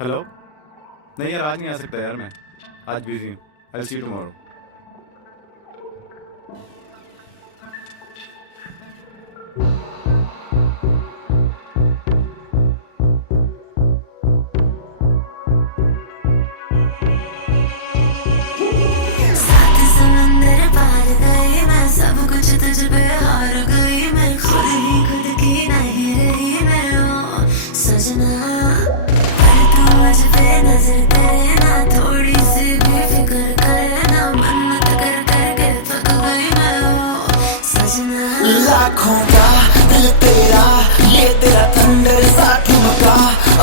Hello. नहीं यार, आज नहीं आ सकता यार, मैं आज बिजी हूँ। आई सी यू टुमारो। सात समंदर पार गई मैं, सब कुछ तुझ पे हार गई मैं, खुद ही खुद की नहीं रही मैं। ओ सजना, पर तू मुझ पे नजर करे ना, थोड़ी सी भी फिक्र करे ना, मन्नत कर करके थक गई मैं। ओ सजना, लाखों का दिल तेरा, ये तेरा थंडर सा ठुमका,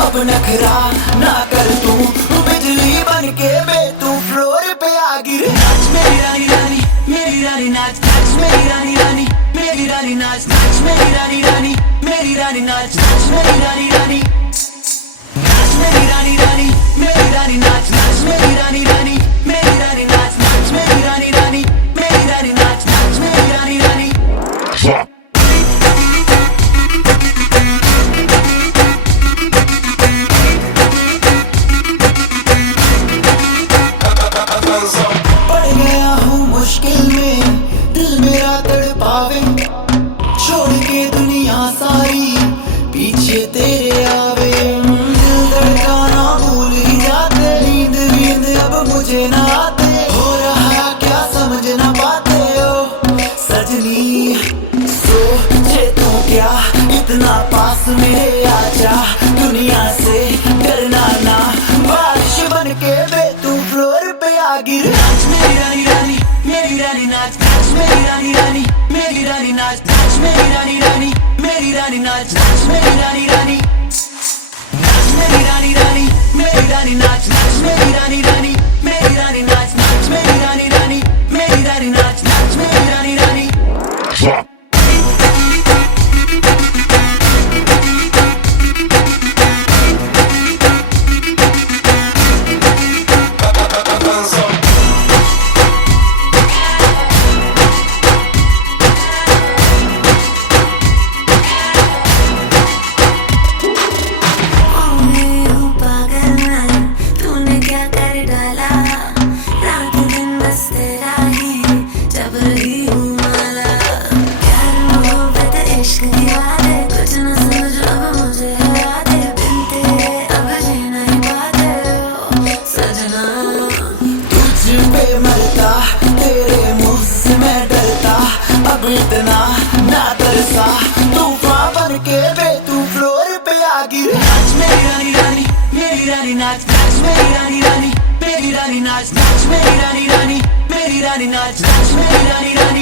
अब नखरा ना कर तू, बिजली बन के मैं तू फ्लोर पे आ गिर। नाच मेरी रानी रानी, मेरी रानी नाच नाच मेरी रानी रानी, मेरी रानी नाच नाच मेरी रानी रानी, मेरी रानी नाच नाच मेरी रानी रानी, नाच मेरी रानी रानी, मेरी रानी नाच नाच मेरी रानी रानी, मेरी रानी नाच नाच मेरी रानी रानी, मेरी रानी नाच नाच मेरी रानी रानी। पड़ गया हूँ मुश्किल में, दिल मेरा तड़पावे, छोड़ के दुनिया सारी पीछे तेरे आवे। दिल धड़काना भूल ही जाते, नींद नींद अब मुझे ना आते, हो रहा क्या समझ ना पाते हो सजनी। सोचे तो क्या इतना पास मेरे आजा, दुनिया से डरना ना, बारिश बन के वे तू फ्लोर पे आ गिर। नाच मेरी रानी रानी, मेरी रानी नाच नाच मेरी रानी रानी, मेरी रानी नाच नाच मेरी रानी रानी, मेरी रानी नाच नाच मेरी रानी रानी, नाच मेरी रानी रानी, मेरी रानी नाच नाच मेरी रानी रानी, मेरी रानी नाच नाच मेरी रानी रानी, मेरी रानी नाच नाच मेरी रानी रानी। हो गई हूँ पागल मैं, तूने क्या कर डाला, रात दिन बस तेरा ही जब रही हूँ माला। प्यार मोहब्बत इश्क की बात है, कुछ न समझ अब मुझे है यादें, बिन तेरे अब जी नहीं पाते हो सजना। तुझ पे मरता, तेरे मुंह से मैं डरता, अब इतना ना तरसा, तूफान बन के वे तू फ्लोर पे आ गिर। नाच मेरी रानी रानी, मेरी रानी नाच नाच मेरी रानी रानी, मेरी रानी नाच नाच मेरी रानी रानी, मेरी रानी नाच नाच मेरी रानी रानी।